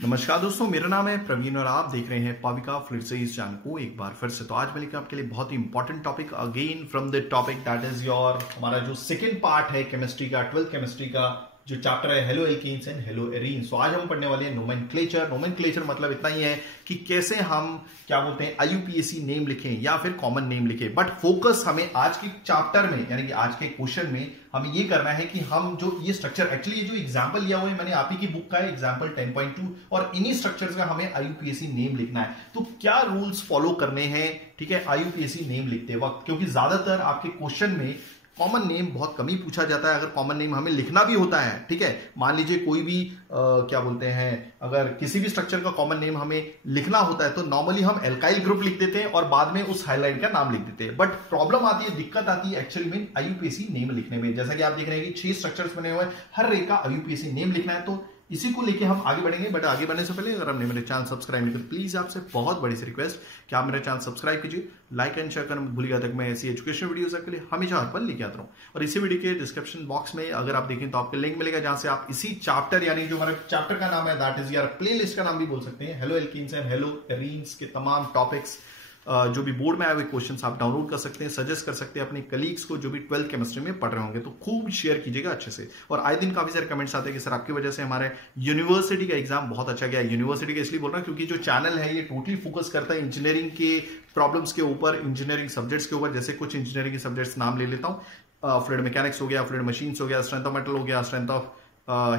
नमस्कार दोस्तों, मेरा नाम है प्रवीण और आप देख रहे हैं पाविका फ्लिट से इस चैनल को एक बार फिर से। तो आज मैं लेकर आपके लिए बहुत ही important topic again from the topic that is your हमारा जो सेकंड पार्ट है केमिस्ट्री का, 12th केमिस्ट्री का जो चैप्टर है hello alkenes and hello arenes. तो आज हम पढ़ने वाले हैं नोमेनक्लेचर। नोमेनक्लेचर मतलब इतना ही है कि कैसे हम क्या बोलते हैं आईयूपीएसी नेम लिखें या फिर कॉमन नेम लिखें। बट फोकस हमें आज के चैप्टर में यानी कि आज के क्वेश्चन में हमें ये करना है कि हम जो ये स्ट्रक्चर एक्चुअली ये जो एग्जांपल लिया हुआ है मैंने आप ही की बुक का है एग्जांपल 10.2 और इन्हीं स्ट्रक्चर्स का हमें आईयूपीएसी नेम लिखना है। तो क्या रूल्स फॉलो करने हैं, ठीक है, आईयूपीएसी नेम लिखते वक्त, क्योंकि ज्यादातर आपके क्वेश्चन में कॉमन नेम बहुत कम ही पूछा जाता है। अगर कॉमन नेम हमें लिखना भी होता है, ठीक है, मान लीजिए कोई भी क्या बोलते हैं, अगर किसी भी स्ट्रक्चर का कॉमन नेम हमें लिखना होता है तो नॉर्मली हम एल्काइल ग्रुप लिख देते हैं और बाद में उस हाइलाइट का नाम लिख देते हैं। बट प्रॉब्लम आती है, दिक्कत आती है एक्चुअली में आईयूपीएसी नेम लिखने में। जैसा कि आप देख रहे हैं कि 6 स्ट्रक्चर्स बने हुए हैं, हर एक का आईयूपीएसी नेम लिखना है। तो इसी को लेके हम आगे बढ़ेंगे। बट आगे बढ़ने से पहले अगर आपने मेरे चैनल सब्सक्राइब नहीं किया तो प्लीज आपसे बहुत बड़ी सी रिक्वेस्ट कि आप मेरे चैनल सब्सक्राइब कीजिए, लाइक एंड शेयर करना मत भूलिएगा ताकि मैं ऐसी एजुकेशन वीडियोस आपके लिए हमेशा हर पल लेके आता रहूं। और इसी वीडियो के डिस्क्रिप्शन बॉक्स में अगर आप देखें तो आपको लिंक मिलेगा जहां से आप इसी चैप्टर यानी जो हमारे चैप्टर का नाम है दैट इज यार प्लेलिस्ट का नाम भी बोल सकते हैं, hello alkenes and hello arenes के तमाम टॉपिक्स जो भी बोर्ड में आए हुए क्वेश्चंस आप डाउनलोड कर सकते हैं, सजेस्ट कर सकते हैं अपने कलीग्स को जो भी 12th केमिस्ट्री में पढ़ रहे होंगे। तो खूब शेयर कीजिएगा अच्छे से। और आए दिन काफी सारे कमेंट्स आते हैं कि सर आपकी वजह से हमारे यूनिवर्सिटी का एग्जाम बहुत अच्छा गया। यूनिवर्सिटी का इसलिए बोल रहा हूं क्योंकि जो चैनल है ये टोटली फोकस करता है इंजीनियरिंग के प्रॉब्लम्स के ऊपर, इंजीनियरिंग सब्जेक्ट्स के ऊपर। जैसे कुछ इंजीनियरिंग के सब्जेक्ट्स नाम ले लेता हूँ, फ्लूइड मैकेनिक्स हो गया, फ्लूइड मशीन्स हो गया, स्ट्रेंथ ऑफ मेटल हो गया, स्ट्रेंथ ऑफ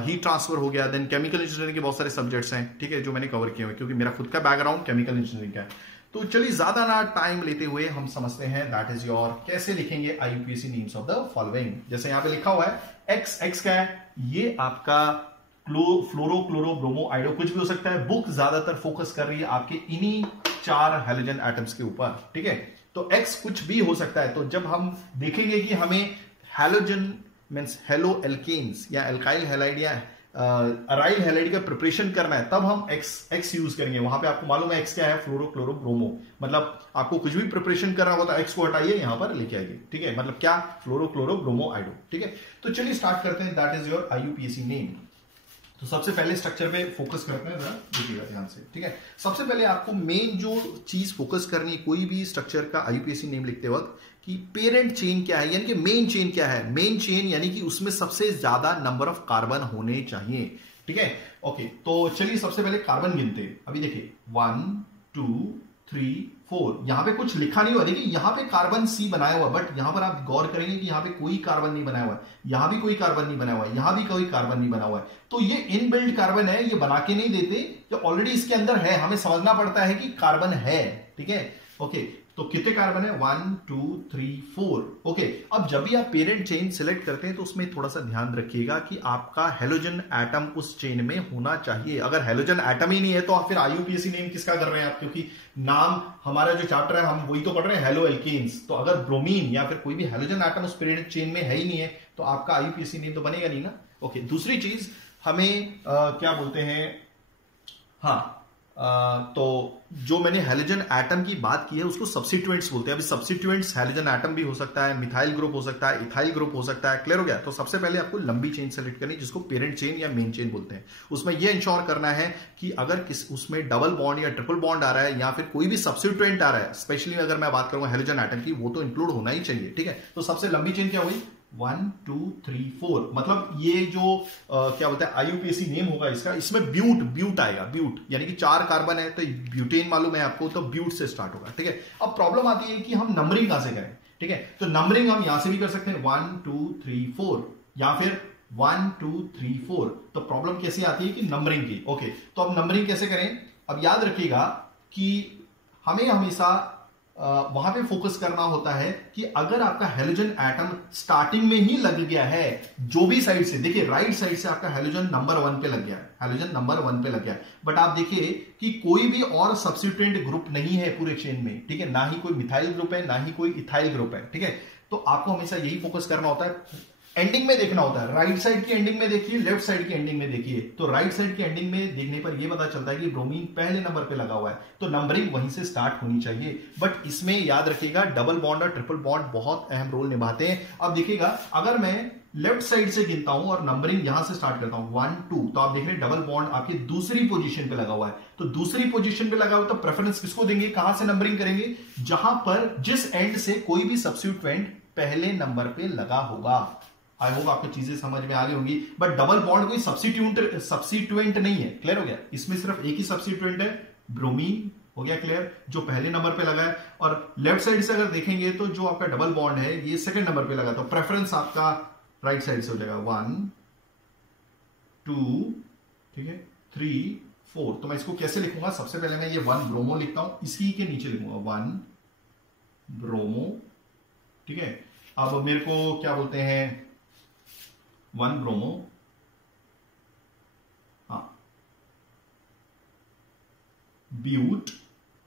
हीट ट्रांसफर हो गया, देन केमिकल इंजीनियरिंग के बहुत सारे सब्जेक्ट्स हैं, ठीक है, जो मैंने कवर किए हुए क्योंकि मेरा खुद का बैकग्राउंड केमिकल इंजीनियरिंग का है। तो चलिए ज्यादा ना टाइम लेते हुए हम समझते हैं दैट इज योर कैसे लिखेंगे IUPAC names of the following. जैसे यहां पे लिखा हुआ है एक्स क्या है, ये आपका फ्लोरो क्लोरो ब्रोमो आइडो कुछ भी हो सकता है। बुक ज्यादातर फोकस कर रही है आपके इन्हीं 4 हैलोजन एटम्स के ऊपर, ठीक है। तो एक्स कुछ भी हो सकता है। तो जब हम देखेंगे कि हमें हैलोजन मींस हेलो एल्केन्स या एल्काइल हैलाइड या अराइल हैलाइड का प्रिपरेशन करना है तब हम एक्स यूज करेंगे। वहां पे आपको मालूम है एक्स क्या है, फ्लोरो क्लोरो ब्रोमो। मतलब आपको कुछ भी प्रिपरेशन करना होगा तो एक्स को हटाइए, यहां पर लेके आइए, ठीक है। मतलब क्या, फ्लोरो क्लोरो ब्रोमो आइडो, ठीक है। तो चलिए स्टार्ट करते हैं, that is your IUPAC name. तो सबसे पहले स्ट्रक्चर पे फोकस करते हैं, जरा देखिएगा ध्यान से, ठीक है। सबसे पहले आपको मेन जो चीज फोकस करनी है कोई भी स्ट्रक्चर का आईयूपीएसी नेम लिखते वक्त कि पेरेंट चेन क्या है, यानी कि मेन चेन क्या है। मेन चेन यानी कि उसमें सबसे ज्यादा नंबर ऑफ कार्बन होने चाहिए, ठीक है। ओके, तो चलिए सबसे पहले कार्बन गिनते हैं। अभी देखिए 1 2 3 4, यहां पे कुछ लिखा नहीं हुआ, देखिए यहां पे कार्बन सी बनाया हुआ, बट यहां पर आप गौर करेंगे कि यहां पे कोई कार्बन नहीं बनाया हुआ है, यहां भी कोई कार्बन नहीं बनाया हुआ है, यहां भी कोई कार्बन नहीं बना हुआ है। तो ये इनबिल्ट कार्बन है, ये बना के नहीं देते, जो ऑलरेडी इसके अंदर है। हमें समझना पड़ता है कि कार्बन है, ठीक है। ओके, तो कितने कार्बन है, 1 2 3 4। ओके, अब जब भी आप पेरेंट चेन सिलेक्ट करते हैं तो उसमें थोड़ा सा ध्यान रखिएगा कि आपका हेलोजन एटम उस चेन में होना चाहिए। अगर हेलोजन एटम ही नहीं है तो आप फिर आईयूपीएसी नेम किसका कर रहे हैं आप, क्योंकि नाम हमारा जो चैप्टर है हम वही तो पढ़ रहे हैं, हेलो एल्कीन्स। तो अगर ब्रोमीन या फिर कोई भी हेलोजन एटम उस पेरेंट चेन में है ही नहीं है तो आपका आईयूपीएसी नेम तो बनेगा नहीं ना। ओके, दूसरी चीज हमें क्या बोलते हैं, हाँ, तो जो मैंने हेलोजन एटम की बात की है उसको सब्स्टिट्यूएंट्स बोलते हैं। अभी सब्स्टिट्यूएंट्स हेलोजन एटम भी हो सकता है, मिथाइल ग्रुप हो सकता है, इथाइल ग्रुप हो सकता है। क्लियर हो गया। तो सबसे पहले आपको लंबी चेन सेलेक्ट करनी जिसको पेरेंट चेन या मेन चेन बोलते हैं। उसमें यह इंश्योर करना है कि अगर उसमें डबल बॉन्ड या ट्रिपल बॉन्ड आ रहा है या फिर कोई भी सब्स्टिट्यूएंट आ रहा है, स्पेशली अगर मैं बात करूंगा हेलोजन एटम की, वो तो इंक्लूड होना ही चाहिए, ठीक है। तो सबसे लंबी चेन क्या हुई, 1 2 3 4। मतलब ये जो क्या बोलते हैं आईयूपीएसी नेम होगा इसका, इसमें ब्यूट आएगा। ब्यूट यानी कि 4 कार्बन है तो ब्यूटेन मालूम है आपको, तो ब्यूट से स्टार्ट होगा, ठीक है। अब प्रॉब्लम आती है कि हम नंबरिंग कहां से करें, ठीक है। तो नंबरिंग हम यहां से भी कर सकते हैं 1 2 3 4 या फिर 1 2 3 4। तो प्रॉब्लम कैसी आती है कि नंबरिंग की। ओके, तो अब नंबरिंग कैसे करें। अब याद रखिएगा कि हमें हमेशा वहां पे फोकस करना होता है कि अगर आपका हेलोजन एटम स्टार्टिंग में ही लग गया है, जो भी साइड से, देखिए राइट साइड से आपका हेलोजन नंबर 1 पे लग गया है, हेलोजन नंबर 1 पे लग गया है, बट आप देखिए कि कोई भी और सब्स्टिट्यूएंट ग्रुप नहीं है पूरे चेन में, ठीक है। ना ही कोई मिथाइल ग्रुप है, ना ही कोई इथाइल ग्रुप है, ठीक है। तो आपको हमेशा यही फोकस करना होता है, एंडिंग में देखना होता है। राइट साइड की एंडिंग में देखिए, लेफ्ट साइड की एंडिंग में देखिए। तो राइट साइड की एंडिंग में देखने पर यह पता चलता है कि ब्रोमीन पहले नंबर पे लगा हुआ है, तो नंबरिंग वहीं से स्टार्ट होनी चाहिए। बट इसमें याद रखिएगा डबल बॉन्ड और ट्रिपल बॉन्ड बहुत अहम रोल निभाते हैं। अब देखिएगा अगर मैं लेफ्ट साइड से गिनता हूं और नंबरिंग यहां से स्टार्ट करता हूं 1 2, तो आप देख रहे हैं डबल बॉन्ड आपकी दूसरी पोजीशन पे लगा हुआ है। तो दूसरी पोजीशन पे लगा हुआ तो प्रेफरेंस किसको देंगे, कहां से नंबरिंग करेंगे, जहां पर जिस एंड से कोई भी सब्स्टिट्यूएंट पहले नंबर पे लगा होगा। आई होप आपको चीजें समझ में आ गई होंगी। बट डबल बॉन्ड कोई सब्स्टिट्यूएंट नहीं है, क्लियर हो गया। इसमें सिर्फ एक ही सब्स्टिट्यूएंट है, ब्रोमीन, हो गया क्लियर, जो पहले नंबर पे लगा है। और लेफ्ट साइड से अगर देखेंगे तो जो आपका डबल बॉन्ड है ये सेकंड नंबर पे लगा, तो प्रेफरेंस आपका राइट साइड से हो जाएगा 1 2, ठीक है, 3 4। तो मैं इसको कैसे लिखूंगा, सबसे पहले मैं ये 1 ब्रोमो लिखता हूं, इसी के नीचे लिखूंगा 1 ब्रोमो, ठीक है। अब मेरे को क्या बोलते हैं 1 ब्रोमो, हाँ, ब्यूट,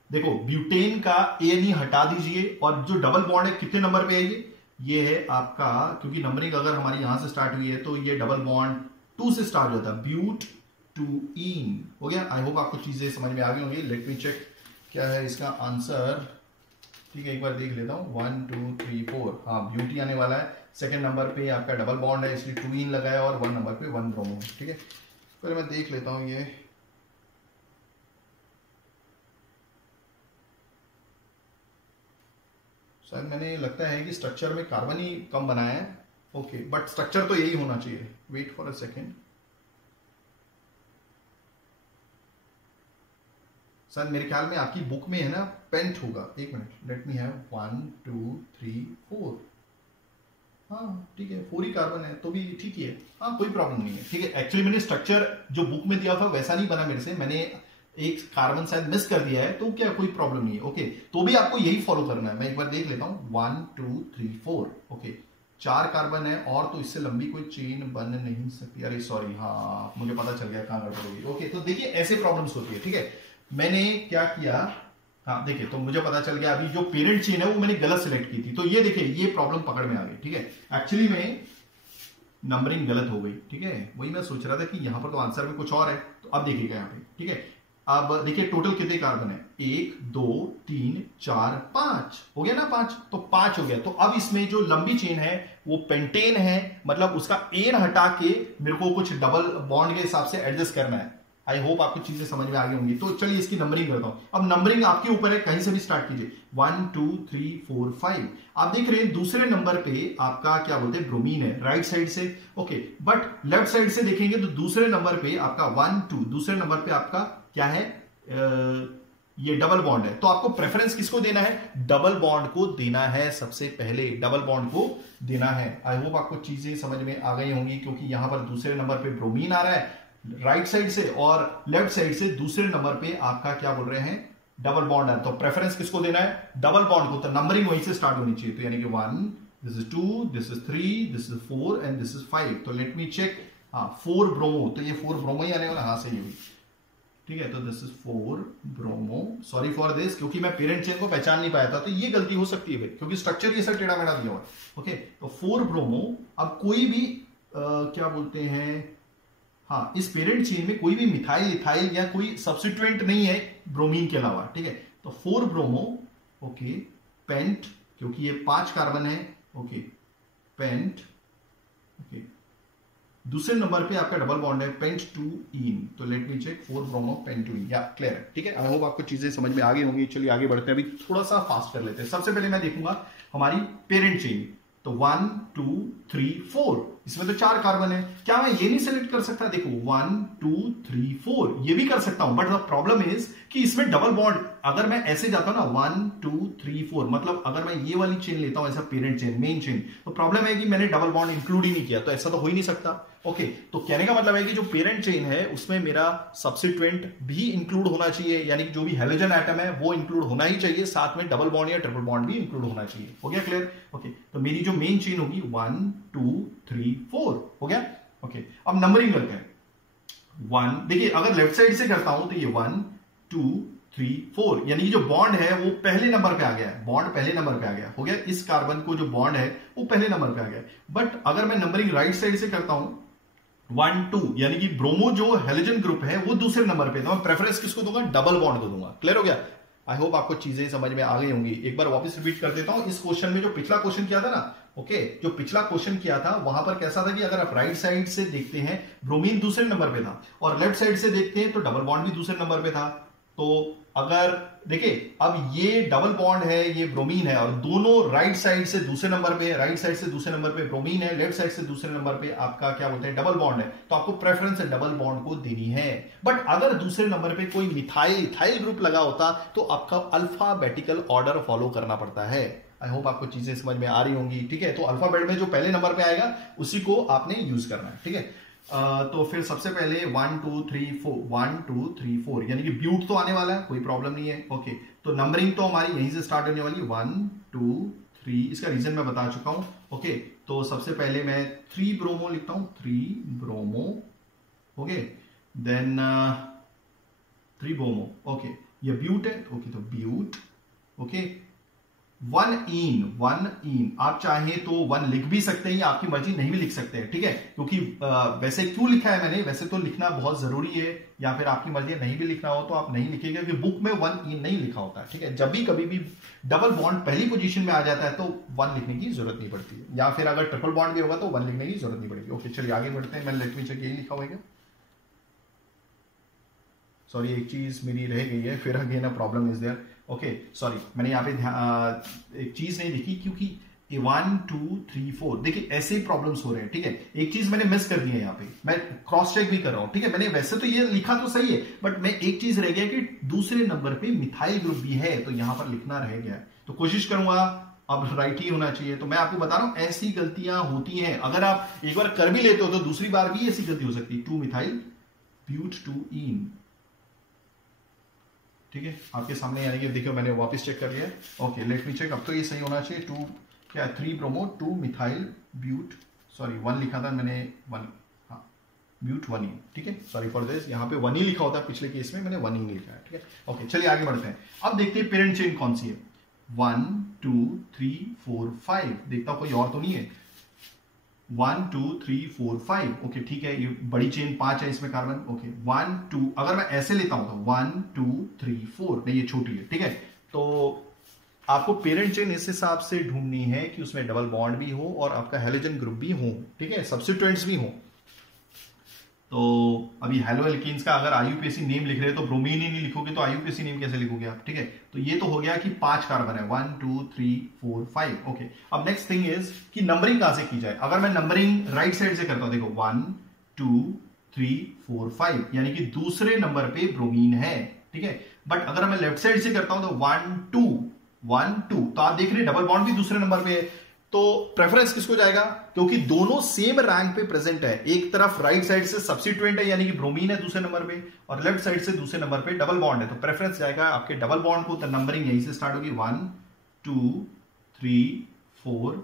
देखो ब्यूटेन का एन हटा दीजिए और जो डबल बॉन्ड है कितने नंबर पे है ये है आपका, क्योंकि नंबरिंग अगर हमारी यहां से स्टार्ट हुई है तो ये डबल बॉन्ड 2 से स्टार्ट होता है, ब्यूट टू इन, हो गया। आई होप आपको चीजें समझ में आ गई होंगी। लेट मी चेक क्या है इसका आंसर, ठीक है, एक बार देख लेता हूं 1 2 3 4, हाँ ब्यूटी आने वाला है। सेकंड नंबर पे आपका डबल बॉन्ड है इसलिए 2 इन लगाया और 1 नंबर पे 1 ब्रोमो, ठीक है। पहले मैं देख लेता हूं ये, शायद मैंने लगता है कि स्ट्रक्चर में कार्बन ही कम बनाया है, ओके, बट स्ट्रक्चर तो यही होना चाहिए। वेट फॉर अ सेकेंड, शायद मेरे ख्याल में आपकी बुक में है ना पेंट होगा, एक मिनट, लेट मी हैव 1 2 3 4, हाँ ठीक है 4 ही कार्बन है तो भी ठीक ही है, हाँ कोई प्रॉब्लम नहीं है, ठीक है। एक्चुअली मैंने स्ट्रक्चर जो बुक में दिया था वैसा नहीं बना मेरे से, मैंने एक कार्बन शायद मिस कर दिया है, तो क्या कोई प्रॉब्लम नहीं है, ओके। तो भी आपको यही फॉलो करना है। मैं एक बार देख लेता हूं 1 2 3 4, ओके, 4 कार्बन है और तो इससे लंबी कोई चेन बन नहीं सकती, अरे सॉरी, हाँ मुझे पता चल गया कहां गड़बड़ होगी, ओके। तो देखिए ऐसे प्रॉब्लम्स होती है, ठीक है। मैंने क्या किया, हाँ देखिए, तो मुझे पता चल गया अभी जो पेरेंट चेन है वो मैंने गलत सिलेक्ट की थी, तो ये देखिए ये प्रॉब्लम पकड़ में आ गई, ठीक है। एक्चुअली में नंबरिंग गलत हो गई, ठीक है, वही मैं सोच रहा था कि यहां पर तो आंसर में कुछ और है, तो अब देखिएगा यहाँ पे, ठीक है। अब देखिए टोटल कितने कार्बन है, 1 2 3 4 5, हो गया ना 5, तो 5 हो गया। तो अब इसमें जो लंबी चेन है वो पेंटेन है, मतलब उसका एन हटा के मेरे को कुछ डबल बॉन्ड के हिसाब से एडजस्ट करना है। आई होप आपको चीजें समझ में आ गई होंगी। तो चलिए इसकी नंबरिंग करता हूं। अब नंबरिंग आपके ऊपर है, कहीं से भी स्टार्ट कीजिए, 1 2 3 4 5। आप देख रहे हैं दूसरे नंबर पे आपका क्या बोलते हैं ब्रोमीन है राइट साइड से, ओके। बट लेफ्ट साइड से देखेंगे तो दूसरे नंबर पे आपका 1 2, दूसरे नंबर पे आपका क्या है, ये डबल बॉन्ड है। तो आपको प्रेफरेंस किसको देना है, डबल बॉन्ड को देना है, सबसे पहले डबल बॉन्ड को देना है। आई होप आपको चीजें समझ में आ गई होंगी, क्योंकि यहां पर दूसरे नंबर पे ब्रोमीन आ रहा है राइट साइड से और लेफ्ट साइड से दूसरे नंबर पे आपका क्या बोल रहे हैं डबल बॉन्ड है। तो प्रेफरेंस किसको देना है, डबल बॉन्ड को। तो नंबरिंग वहीं से स्टार्ट होनी चाहिए, तो यानी कि 1, this is 2, this is 3, this is 4 and this is 5। तो लेट मी चेक, हाँ 4 ब्रोमो, तो ये 4 ब्रोमो ही आने वाला, हाँ सही हुई, ठीक है। तो this is 4 bromo, sorry for this, क्योंकि मैं पेरेंट चेन को पहचान नहीं पाया था, तो ये गलती हो सकती है भाई, क्योंकि स्ट्रक्चर ये सब टेढ़ा मेढ़ा दिया हुआ है, ओके। तो 4 ब्रोमो। अब कोई भी क्या बोलते हैं, हाँ इस पेरेंट चेन में कोई भी मिथाइल इथाइल या कोई सब्स्टिट्यूएंट नहीं है ब्रोमीन के अलावा, ठीक है। तो 4 ब्रोमो, ओके, पेंट, क्योंकि ये 5 कार्बन है, ओके, पेंट, ओके। दूसरे नंबर पे आपका डबल बॉन्ड है पेंट टू इन, तो let me check 4 bromo pent two ene, या क्लियर है, ठीक है। आई होप आपको चीजें समझ में आ गई होंगी। चलिए आगे बढ़ते हैं, अभी थोड़ा सा फास्ट कर लेते हैं। सबसे पहले मैं देखूंगा हमारी पेरेंट चेन, तो 1 2 3 4, इसमें तो 4 कार्बन है, क्या मैं ये नहीं सेलेक्ट कर सकता, देखो 1 2 3 4 ये भी कर सकता हूं, बट द प्रॉब्लम इज कि इसमें डबल बॉन्ड, अगर मैं ऐसे जाता हूं ना 1 2 3 4, मतलब अगर मैं ये वाली चेन लेता हूं ऐसा पेरेंट चेन मेन चेन, तो प्रॉब्लम है कि मैंने डबल बॉन्ड इंक्लूड ही नहीं किया, तो ऐसा तो हो ही नहीं सकता, ओके। तो कहने का मतलब है कि जो पेरेंट चेन है उसमें मेरा सब्स्टिट्यूएंट भी इंक्लूड होना चाहिए, यानी कि जो भी हेलोजन एटम है वो इंक्लूड होना ही चाहिए, साथ में डबल बॉन्ड या ट्रिपल बॉन्ड भी इंक्लूड होना चाहिए, हो गया क्लियर, ओके। तो मेरी जो मेन चेन होगी 1 2 3 4, हो गया, ओके। अब नंबरिंग करते हैं, 1, देखिए अगर लेफ्ट साइड से करता हूं तो ये 1 2 3 4, यानी कि जो बॉन्ड है वो पहले नंबर पे आ गया, बॉन्ड पहले नंबर पे आ गया, हो गया। इस कार्बन को जो बॉन्ड है वो पहले नंबर पे आ गया। बट अगर मैं नंबरिंग राइट साइड से करता हूं 1 2, यानी कि ब्रोमो जो हेलोजन ग्रुप है वो दूसरे नंबर पे, तो मैं प्रेफरेंस किसको दूंगा, डबल बॉन्ड को दूंगा, क्लियर हो गया। आई होप आपको चीजें समझ में आ गई होंगी। एक बार वापस रिपीट कर देता हूं, इस क्वेश्चन में जो पिछला क्वेश्चन किया था ना ओके जो पिछला क्वेश्चन किया था वहां पर कैसा था कि अगर आप राइट साइड से देखते हैं ब्रोमीन दूसरे नंबर पे था और लेफ्ट साइड से देखते हैं तो डबल बॉन्ड भी दूसरे नंबर पे था। तो अगर देखिए अब ये डबल बॉन्ड है, ये ब्रोमीन है और दोनों राइट साइड से दूसरे नंबर पे, राइट साइड से दूसरे नंबर पे ब्रोमीन है, लेफ्ट साइड से दूसरे नंबर पे आपका क्या बोलते हैं डबल बॉन्ड है, तो आपको प्रेफरेंस डबल बॉन्ड को देनी है। बट अगर दूसरे नंबर पे कोई मिथाइल इथाइल ग्रुप लगा होता तो आपका अल्फाबेटिकल ऑर्डर फॉलो करना पड़ता है। आई होप आपको चीजें समझ में आ रही होंगी, ठीक है। तो अल्फाबेट में जो पहले नंबर पे आएगा उसी को आपने यूज करना है, ठीक है। तो फिर सबसे पहले 1 2 3 4 1 2 3 4 यानी कि ब्यूट तो आने वाला है, कोई प्रॉब्लम नहीं है। ओके तो नंबरिंग तो हमारी यहीं से स्टार्ट होने वाली 1 2 3, इसका रीजन मैं बता चुका हूं। ओके तो सबसे पहले मैं 3 ब्रोमो लिखता हूं, 3 bromo. Okay then 3 bromo. Okay ये ब्यूट है, ओके तो ब्यूट। ओके 1 इन आप चाहे तो 1 लिख भी सकते हैं या आपकी मर्जी नहीं भी लिख सकते हैं, ठीक है। क्योंकि वैसे क्यों लिखा है मैंने, वैसे तो लिखना बहुत जरूरी है, या फिर आपकी मर्जी नहीं भी लिखना हो तो आप नहीं लिखेंगे क्योंकि बुक में 1 इन नहीं लिखा होता है, ठीक है। जब भी कभी भी डबल बॉन्ड पहली पोजीशन में आ जाता है तो 1 लिखने की जरूरत नहीं पड़ती है, या फिर अगर ट्रिपल बॉन्ड भी होगा तो 1 लिखने की जरूरत नहीं पड़ेगी। ओके चलिए आगे बढ़ते हैं। मैंने लेट मी चेक यही लिखा होगा, सॉरी एक चीज मेरी रह गई है, फिर again a problem is there. Okay sorry मैंने यहाँ पे एक चीज नहीं लिखी क्योंकि 1 2 3 4 देखिए ऐसे ही प्रॉब्लम्स हो रहे हैं, ठीक है। एक चीज मैंने मिस कर दी है यहाँ पे, मैं क्रॉस चेक भी कर रहा हूं, ठीक है। मैंने वैसे तो ये लिखा तो सही है बट मैं एक चीज रह गया कि दूसरे नंबर पे मिथाइल ग्रुप भी है तो यहां पर लिखना रह गया है, तो कोशिश करूंगा अब राइट ही होना चाहिए। तो मैं आपको बता रहा हूं ऐसी गलतियां होती हैं, अगर आप एक बार कर भी लेते हो तो दूसरी बार भी ऐसी गलती हो सकती है। 2 मिथाइल ब्यूट 2 इन, ठीक है आपके सामने, यानी कि देखिए मैंने वापस चेक कर लिया है। ओके लेट मी चेक, अब तो ये सही होना चाहिए। 2 क्या 3 ब्रोमो 2 मिथाइल ब्यूट, सॉरी 1 लिखा था मैंने 1, हाँ ब्यूट 1 इन, ठीक है। सॉरी फॉर दिस, यहाँ पे 1 ही लिखा होता है, पिछले केस में मैंने 1 इन लिखा है, ठीक है। ओके चलिए आगे बढ़ते हैं। अब देखते हैं पेरेंट चेन कौन सी है। 1 2 3 4 5, देखता हूं कोई और तो नहीं है। 1 2 3 4 5, ओके ठीक है, ये बड़ी चेन 5 है इसमें कार्बन। ओके 1 2, अगर मैं ऐसे लेता हूं तो 1 2 3 4, नहीं ये छोटी है, ठीक है। तो आपको पेरेंट चेन इस हिसाब से ढूंढनी है कि उसमें डबल बॉन्ड भी हो और आपका हेलोजन ग्रुप भी हो, ठीक है, सब्स्टिट्यूएंट्स भी हो। तो अभी हेलो एल्कीन्स का अगर आईयूपीएसी नेम लिख रहे हैं तो ब्रोमीन ही नहीं लिखोगे तो आईयूपीएसी नेम कैसे लिखोगे आप, ठीक है। तो ये तो हो गया कि 5 कार्बन है, 1 2 3 4 5। ओके अब नेक्स्ट थिंग इज कि नंबरिंग कहां से की जाए। अगर मैं नंबरिंग राइट साइड से करता हूं, देखो 1 2 3 4 5 यानी कि दूसरे नंबर पे ब्रोमीन है, ठीक है। बट अगर मैं लेफ्ट साइड से करता हूं तो 1 2 1 2, तो आप देख रहे हैं डबल बॉन्ड भी दूसरे नंबर पे है, तो प्रेफरेंस किसको जाएगा, क्योंकि दोनों सेम रैंक पे प्रेजेंट है। एक तरफ राइट साइड से सब्स्टिट्यूएंट है यानी कि ब्रोमीन है दूसरे नंबर पे, और लेफ्ट साइड से दूसरे नंबर पे डबल बॉन्ड है, तो प्रेफरेंस जाएगा आपके डबल बॉन्ड को। तो नंबरिंग यहीं से स्टार्ट होगी 1 2 3 4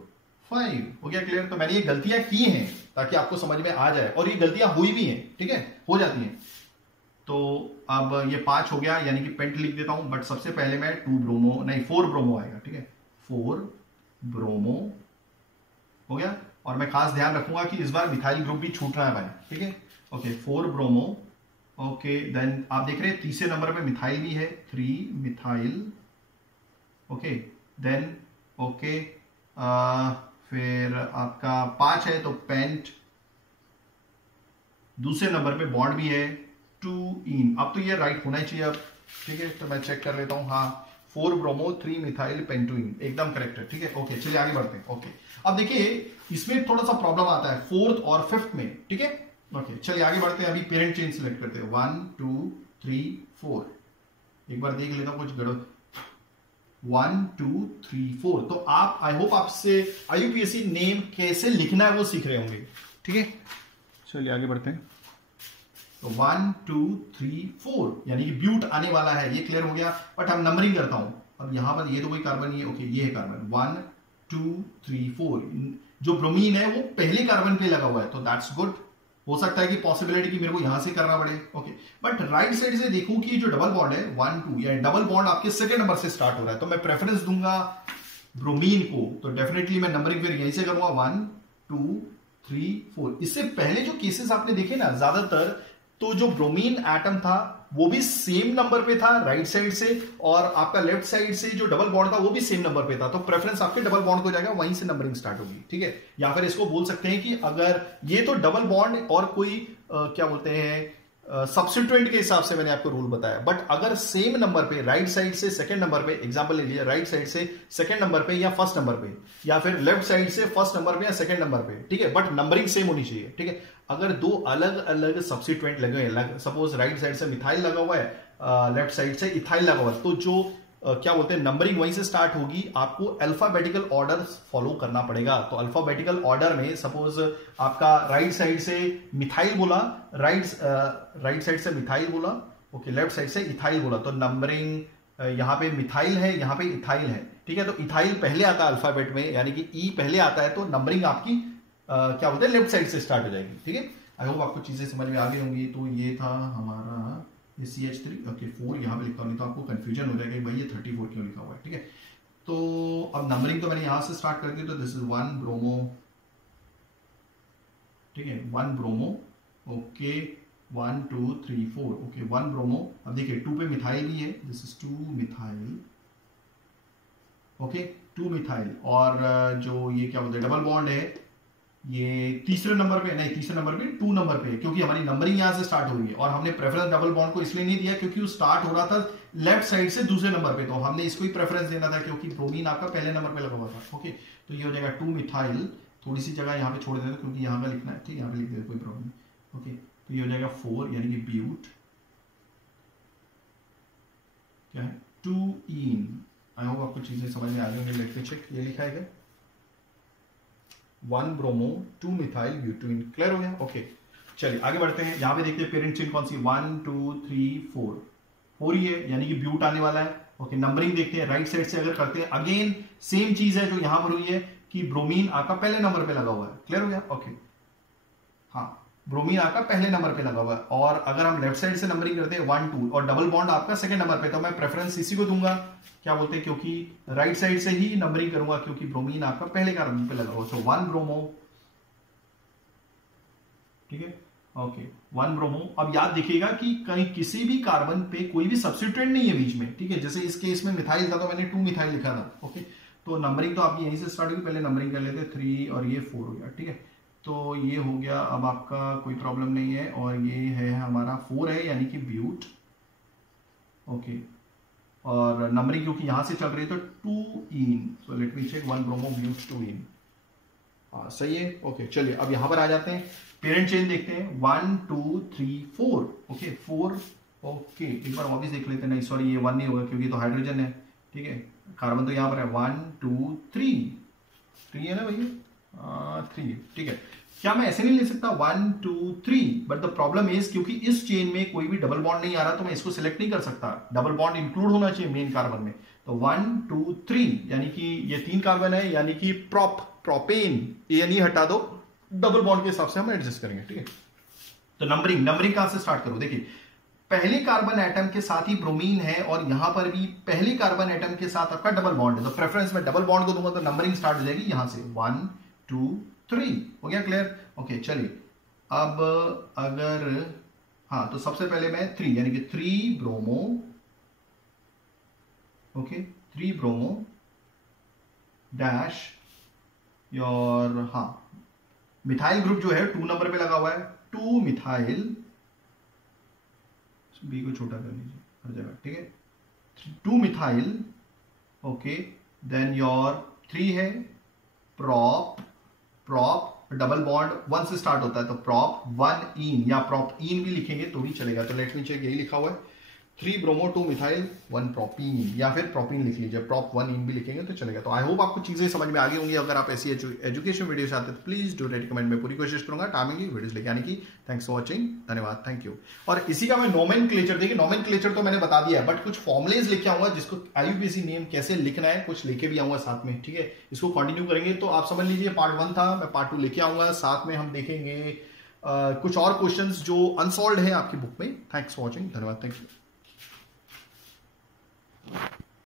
5। हो गया क्लियर। तो मैंने ये गलतियां की हैं ताकि आपको समझ में आ जाए, और ये गलतियां हुई भी हैं, ठीक है, हो जाती हैं। तो अब ये 5 हो गया यानी कि पेंट लिख देता हूं, बट सबसे पहले मैं 2 ब्रोमो नहीं 4 ब्रोमो आएगा, ठीक है। 4 ब्रोमो हो गया, और मैं खास ध्यान रखूंगा कि इस बार मिथाइल ग्रुप भी छूट रहा है भाई, ठीक है। Okay 4 bromo. ओके देन आप देख रहे हैं तीसरे नंबर पे मिथाइल भी है, 3 मिथाइल। ओके देन ओके फिर आपका 5 है तो पेंट, दूसरे नंबर पे बॉन्ड भी है 2 इन। अब तो ये राइट होना ही चाहिए अब, ठीक है। तो मैं चेक कर लेता हूं, हाँ 4 ब्रोमो 3 मिथाइल पेंटुइन एकदम करेक्ट है, ठीक है। ओके चलिए आगे बढ़ते हैं। ओके अब देखिए इसमें थोड़ा सा प्रॉब्लम आता है 4th और 5th में, ठीक है। ओके चलिए आगे बढ़ते हैं। अभी पेरेंट चेन सिलेक्ट करते हैं 1 2 3 4, एक बार देख लेता हूं कुछ गड़बड़। 1 2 3 4, तो आप आई होप आपसे आईयूपीएसी नेम कैसे लिखना है वो सीख रहे होंगे, ठीक है। चलिए आगे बढ़ते हैं। तो 1 2 3 4 यानी कि ब्यूट आने वाला है, ये क्लियर हो गया। बट हम नंबरिंग करता हूं, अब यहां पर ये तो कोई कार्बन नहीं है, ओके ये है कार्बन 1 2 3 4। जो ब्रोमीन है वो पहले कार्बन पे लगा हुआ है, तो दैट्स गुड। हो सकता है कि पॉसिबिलिटी कि मेरे को यहां से करना पड़े, ओके। बट राइट साइड से देखूं कि जो डबल बॉन्ड है 1 2 या डबल बॉन्ड आपके सेकंड नंबर से स्टार्ट हो रहा है, तो मैं प्रेफरेंस दूंगा ब्रोमीन को। तो डेफिनेटली मैं नंबरिंग फिर यहीं से करूंगा 1 2 3 4। इससे पहले जो केसेस आपने देखे ना, ज्यादातर तो जो ब्रोमीन एटम था वो भी सेम नंबर पे था राइट साइड से, और आपका लेफ्ट साइड से जो डबल बॉन्ड था वो भी सेम नंबर पे था, तो प्रेफरेंस आपके डबल बॉन्ड को जाएगा, वहीं से नंबरिंग स्टार्ट होगी, ठीक है। या फिर इसको बोल सकते हैं कि अगर ये तो डबल बॉन्ड और कोई क्या बोलते हैं सब्स्टिट्यूएंट के हिसाब से मैंने आपको रूल बताया, बट अगर सेम नंबर पे राइट साइड से सेकंड नंबर पे, एग्जांपल ले लिया राइट साइड से सेकंड नंबर पे या फर्स्ट नंबर पे, या फिर लेफ्ट साइड से फर्स्ट नंबर पे या सेकंड नंबर पे, ठीक है, बट नंबरिंग सेम होनी चाहिए, ठीक है। अगर दो अलग अलग सब्स्टिट्यूएंट लगे हैं, सपोज राइट साइड से मिथाइल लगा हुआ है, लेफ्ट साइड से इथाइल लगा हुआ है, तो जो क्या बोलते हैं नंबरिंग वहीं से स्टार्ट होगी, आपको अल्फाबेटिकल ऑर्डर फॉलो करना पड़ेगा। तो अल्फाबेटिकल ऑर्डर में सपोज आपका राइट साइड से मिथाइल बोला, राइट साइड से मिथाइल बोला, ओके, लेफ्ट साइड से इथाइल बोला, तो नंबरिंग यहाँ पे मिथाइल है, यहाँ पे इथाइल है, ठीक है। तो इथाइल पहले आता है अल्फाबेट में, यानी कि ई पहले आता है, तो नंबरिंग आपकी क्या बोलते हैं लेफ्ट साइड से स्टार्ट हो जाएगी, ठीक है। आई होप आपको चीजें समझ में आ गई होंगी। तो ये था हमारा ये CH3, ओके 4 यहाँ पे लिखा हुआ, नहीं तो आपको कंफ्यूजन हो जाएगा भाई ये 34 क्यों लिखा हुआ है, ठीक है। तो अब नंबरिंग तो मैंने यहां से स्टार्ट कर दी, तो दिस इज 1 ब्रोमो, ठीक है, 1 ब्रोमो, ओके 1 2 3 4, ओके 1 ब्रोमो। अब देखिए 2 पे मिथाइल भी है, this is 2 methyl, okay 2 methyl, और जो ये क्या बोलते हैं डबल बॉन्ड है ये तीसरे नंबर पे, नहीं तीसरे नंबर पे 2 नंबर पे, क्योंकि हमारी नंबरिंग यहां से स्टार्ट हो रही है, और हमने प्रेफरेंस डबल बॉन्ड को इसलिए नहीं दिया क्योंकि वो स्टार्ट हो रहा था लेफ्ट साइड से दूसरे नंबर पे, तो हमने इसको ही प्रेफरेंस देना था क्योंकि ब्रोमीन आपका पहले नंबर पे लगा हुआ था, ओके। तो ये हो जाएगा 2 मिथाइल, थोड़ी सी जगह यहाँ पे छोड़ देते क्योंकि यहाँ का लिखना है, ठीक है, यहाँ पे लिख देते कोई प्रॉब्लम, ओके। तो ये हो जाएगा 4 यानी कि ब्यूट, क्या है 2 इन। आई होप आपको चीजें समझ में आ गई होंगी। लेट मी चेक, ये लिखा है 1 ब्रोमो 2 मिथाइल ब्यूटेन, क्लियर हो गया, ओके। चलिए आगे बढ़ते हैं, यहां पे देखते हैं पेरेंट चेन कौन सी, 1 2 3 4, 4 ही है यानी कि ब्यूट आने वाला है, ओके। नंबरिंग देखते हैं राइट साइड से अगर करते हैं, अगेन सेम चीज है जो यहां पर हुई है कि ब्रोमीन आपका पहले नंबर पे लगा हुआ है, क्लियर हो गया, ओके। हाँ, ब्रोमीन आपका पहले नंबर पे लगा हुआ है, और अगर हम लेफ्ट साइड से नंबरिंग करते हैं 1 2 और डबल बॉन्ड आपका सेकंड नंबर पे, तो मैं प्रेफरेंस इसी को दूंगा, क्या बोलते हैं, क्योंकि राइट साइड से ही नंबरिंग करूंगा क्योंकि ब्रोमीन आपका पहले कार्बन पे लगा हुआ, तो 1 ब्रोमो, ठीक है, ओके 1 ब्रोमो। अब याद देखिएगा कि कहीं किसी भी कार्बन पे कोई भी सब्स्टिट्यूएंट नहीं है बीच में, ठीक है। जैसे इस केस में मिथाइल था तो मैंने 2 मिथाइल लिखा था, ओके। तो नंबरिंग तो आपकी यहीं से स्टार्ट होगी, पहले नंबरिंग कर लेते 3 और ये 4 हो गया, ठीक है। तो ये हो गया, अब आपका कोई प्रॉब्लम नहीं है, और ये है हमारा 4 है यानी कि ब्यूट, ओके। और नंबरिंग क्योंकि यहां से चल रही है तो 2 ene, so let me check 1 bromo but 2 ene, हाँ सही है, ओके। चलिए अब यहां पर आ जाते हैं, पेरेंट चेन देखते हैं 1 2 3 4, ओके 4, ओके। एक बार वापस देख लेते हैं, नहीं सॉरी ये 1 नहीं होगा क्योंकि तो हाइड्रोजन है, ठीक है, कार्बन तो यहां पर है 1 2 3 3 है ना भैया, 3, ठीक है। क्या मैं ऐसे नहीं ले सकता 1 2 3, बट द प्रॉब्लम इज क्योंकि इस चेन में कोई भी डबल बॉन्ड नहीं आ रहा तो मैं इसको सिलेक्ट नहीं कर सकता, डबल बॉन्ड इंक्लूड होना चाहिए मेन कार्बन में। तो 1 2 3 यानी कि ये 3 कार्बन है, यानी कि प्रोपेन, ये नहीं हटा दो, डबल बॉन्ड के हिसाब से हम एडजस्ट करेंगे, ठीक है। तो नंबरिंग कहां से स्टार्ट करो, देखिए पहले कार्बन एटम के साथ ही ब्रोमीन है, और यहां पर भी पहले कार्बन एटम के साथ आपका डबल बॉन्ड है, तो प्रेफरेंस में डबल बॉन्ड को दूंगा तो नंबरिंग स्टार्ट हो जाएगी यहां से 1 2 3, हो गया क्लियर, ओके। चलिए अब अगर हाँ, तो सबसे पहले मैं 3 यानी कि 3 bromo, okay 3 bromo dash your, हाँ मिथाइल ग्रुप जो है 2 नंबर पे लगा हुआ है, 2 मिथाइल, बी को छोटा कर लीजिए हर जगह, ठीक है, 2 मिथाइल, ओके। देन योर 3 है प्रोप, डबल बॉन्ड 1 से स्टार्ट होता है, तो प्रोप 1 इन या प्रोप इन भी लिखेंगे तो भी चलेगा, तो लेट मी चेक, यही लिखा हुआ है 3 ब्रोमो 2 मिथाइल 1 प्रोपीन, या फिर प्रोपीन लिख लीजिए, प्रोप 1 इन भी लिखेंगे तो चलेगा। तो आई होप आपको चीजें समझ में आ गई होंगी। अगर आप ऐसी एजुकेशन वीडियो चाहते हैं तो प्लीज डू रेट कमेंट में, पूरी कोशिश करूंगा टाइमिंगली वीडियोस लेके आने की। थैंक्स फॉर वॉचिंग, धन्यवाद, थैंक यू। और इसी का मैं नोमेनक्लेचर, देखिए नोमेनक्लेचर तो मैंने बता दिया है, बट कुछ फॉर्मुलेज लेके आऊंगा जिसको IUPAC नेम कैसे लिखना है कुछ लेके भी आऊंगा साथ में, ठीक है। इसको कंटिन्यू करेंगे, तो आप समझ लीजिए पार्ट 1 था, मैं पार्ट 2 लेके आऊंगा, साथ में हम देखेंगे कुछ और क्वेश्चंस जो अनसॉल्व्ड है आपकी बुक में। थैंक्स फॉर वॉचिंग, धन्यवाद, थैंक यू।